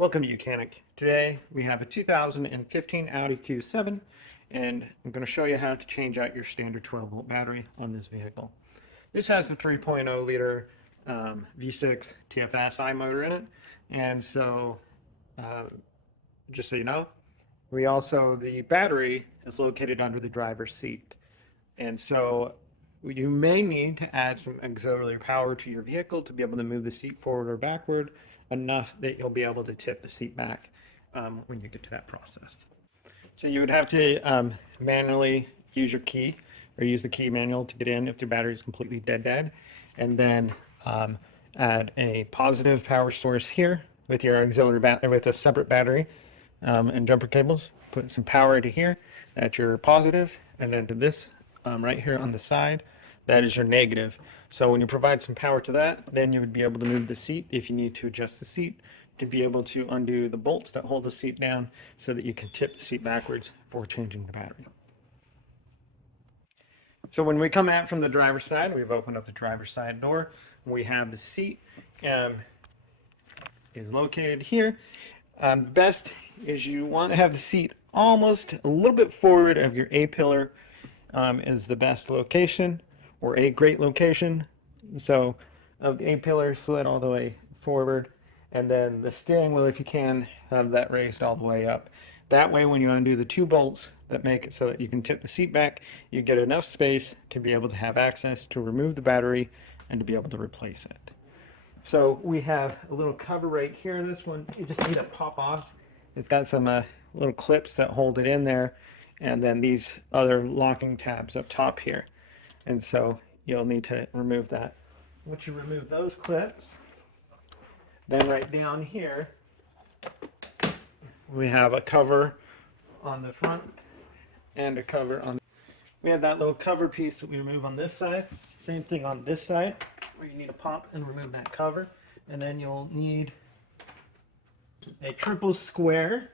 Welcome to Mechanic. Today we have a 2015 Audi Q7 and I'm going to show you how to change out your standard 12 volt battery on this vehicle. This has the 3.0 liter V6 TFSI motor in it, and so just so you know, the battery is located under the driver's seat, and so you may need to add some auxiliary power to your vehicle to be able to move the seat forward or backward enough that you'll be able to tip the seat back when you get to that process. So you would have to manually use your key or use the key manual to get in if the battery is completely dead, and then add a positive power source here with your auxiliary battery with a separate battery and jumper cables. Put some power to here, that's your positive, and then to this right here on the side, that is your negative. So when you provide some power to that, then you would be able to move the seat if you need to adjust the seat to be able to undo the bolts that hold the seat down so that you can tip the seat backwards for changing the battery. So when we come out from the driver's side, we've opened up the driver's side door. We have the seat is located here. Best is you want to have the seat almost a little bit forward of your A-pillar is the best location, or a great location. So of the A-pillar, slid all the way forward, and then the steering wheel, if you can, have that raised all the way up. That way when you undo the two bolts that make it so that you can tip the seat back, you get enough space to be able to have access to remove the battery and to be able to replace it. So we have a little cover right here. This one you just need to pop off. It's got some little clips that hold it in there, and then these other locking tabs up top here. And so you'll need to remove that. Once you remove those clips, then right down here, we have a cover on the front and a cover on. We have that little cover piece that we remove on this side. Same thing on this side, where you need to pop and remove that cover. And then you'll need a triple square,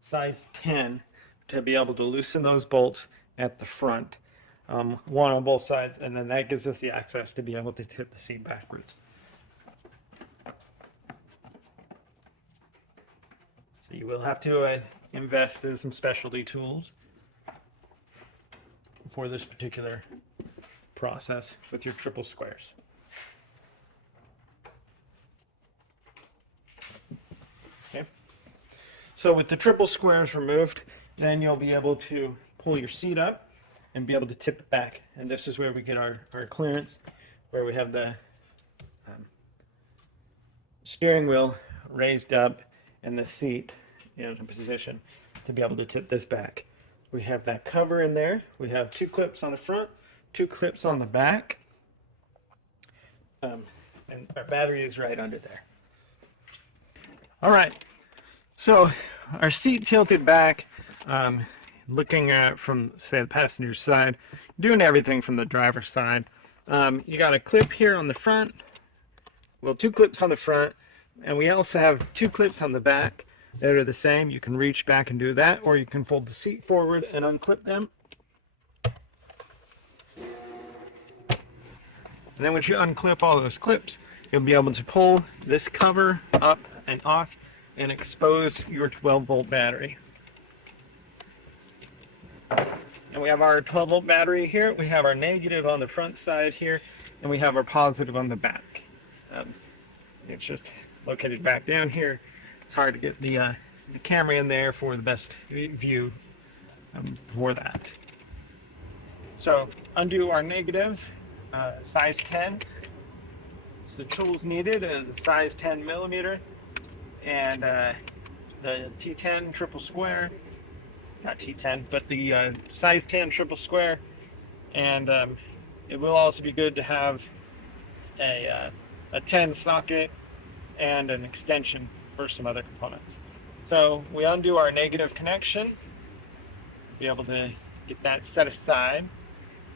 size 10, to be able to loosen those bolts at the front. One on both sides, and then that gives us the access to be able to tip the seat backwards. So you will have to invest in some specialty tools for this particular process with your triple squares. Okay. So with the triple squares removed, then you'll be able to pull your seat up and be able to tip it back. And this is where we get our clearance, where we have the steering wheel raised up and the seat in a position to be able to tip this back. We have that cover in there. We have two clips on the front, two clips on the back, and our battery is right under there. All right, so our seat tilted back, looking at from, say, the passenger side, doing everything from the driver's side. You got a clip here on the front, well, two clips on the front, and we also have two clips on the back that are the same. You can reach back and do that, or you can fold the seat forward and unclip them. And then once you unclip all those clips, you'll be able to pull this cover up and off and expose your 12 volt battery. And we have our 12 volt battery here. We have our negative on the front side here, and we have our positive on the back. It's just located back down here. It's hard to get the camera in there for the best view for that. So undo our negative, size 10. So the tools needed is a size 10 millimeter and the T10 triple square. Not T10, but the size 10 triple square, and it will also be good to have a 10 socket and an extension for some other components. So we undo our negative connection, be able to get that set aside,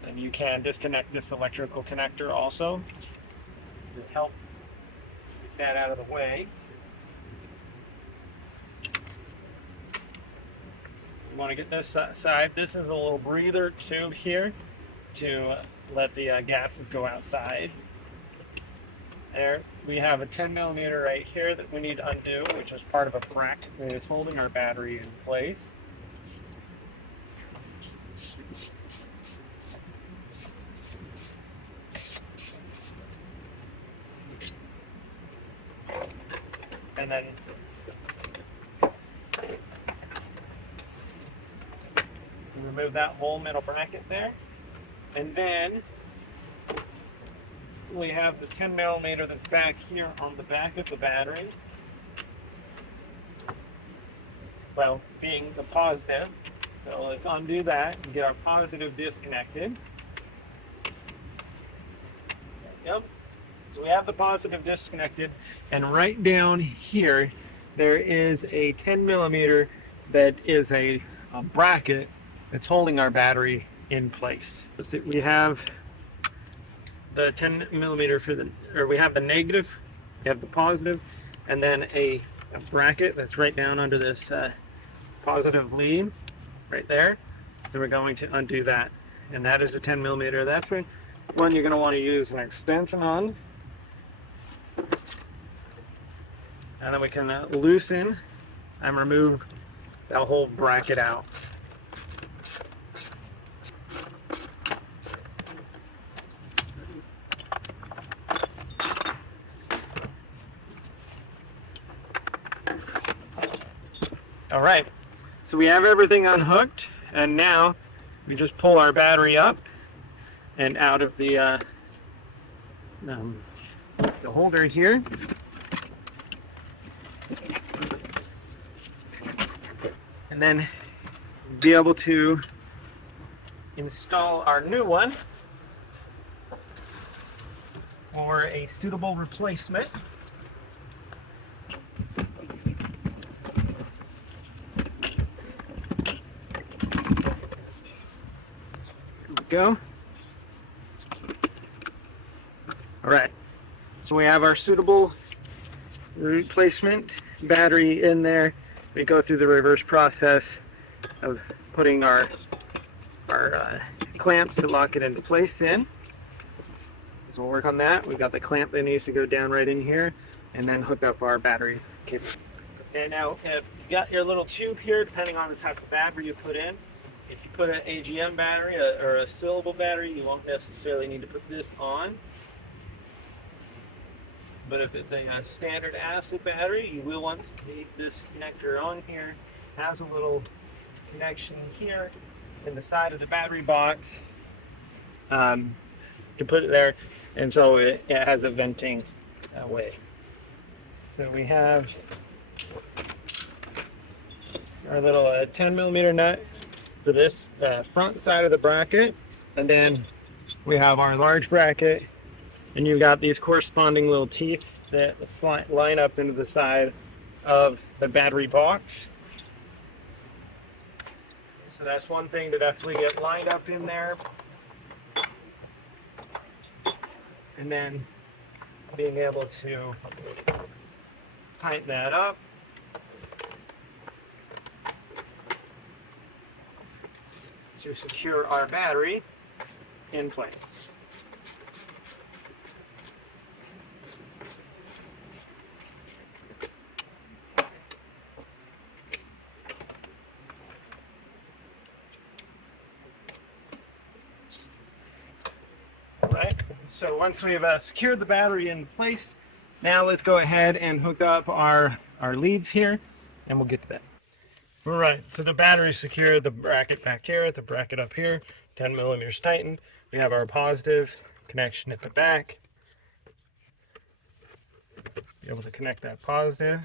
and you can disconnect this electrical connector also to help get that out of the way. You want to get this side. This is a little breather tube here to let the gases go outside. There, we have a 10 millimeter right here that we need to undo, which is part of a bracket that is holding our battery in place. And then remove that whole middle bracket there. And then we have the 10 millimeter that's back here on the back of the battery. Well, being the positive. So let's undo that and get our positive disconnected. Yep. So we have the positive disconnected, and right down here there is a 10 millimeter that is a bracket that's holding our battery in place. So we have the 10 millimeter for the, or we have the negative, we have the positive, and then a bracket that's right down under this positive lead right there. And we're going to undo that, and that is a 10 millimeter. That's one you're going to want to use an extension on. And then we can loosen and remove that whole bracket out. All right, so we have everything unhooked, and now we just pull our battery up and out of the holder here. And then be able to install our new one or a suitable replacement. Here we go. All right, so we have our suitable replacement battery in there. We go through the reverse process of putting our clamps to lock it into place in. So we'll work on that. We've got the clamp that needs to go down right in here, and then hook up our battery cable. And now, if you got your little tube here, depending on the type of battery you put in, if you put an AGM battery or a saleable battery, you won't necessarily need to put this on. But if it's a standard acid battery, you will want to keep this connector on here. It has a little connection here in the side of the battery box to put it there, and so it has a venting way. So we have our little 10 millimeter nut for this front side of the bracket, and then we have our large bracket. And you've got these corresponding little teeth that line up into the side of the battery box. So that's one thing to definitely get lined up in there. And then being able to tighten that up. To secure our battery in place. So once we've secured the battery in place, now let's go ahead and hook up our leads here, and we'll get to that. All right, so the battery's secured, the bracket back here, the bracket up here, 10 millimeters tightened. We have our positive connection at the back. Be able to connect that positive.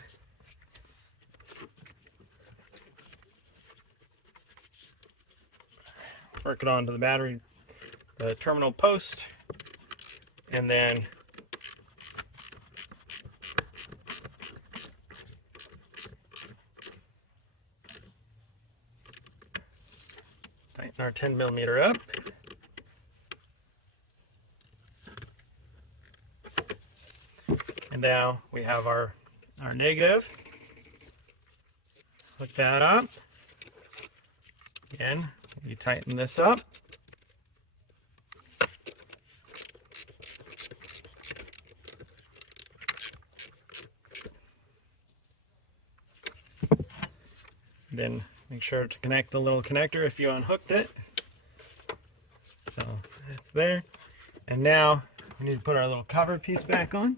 Work it onto the battery, the terminal post. And then tighten our 10 millimeter up. And now we have our negative. Hook that up. Again, you tighten this up. Then make sure to connect the little connector if you unhooked it. So it's there. And now we need to put our little cover piece back on.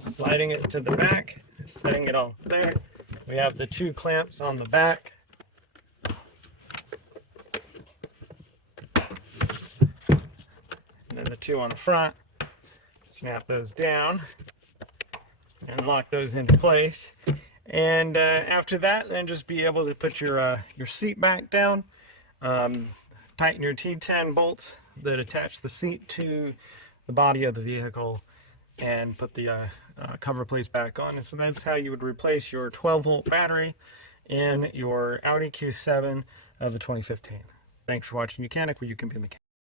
Sliding it to the back, setting it all there. We have the 2 clamps on the back. And then the 2 on the front. Snap those down and lock those into place. And after that, then just be able to put your seat back down. Tighten your T10 bolts that attach the seat to the body of the vehicle, and put the cover plates back on. And so that's how you would replace your 12-volt battery in your Audi Q7 of the 2015. Thanks for watching Mechanic, where you can be a mechanic.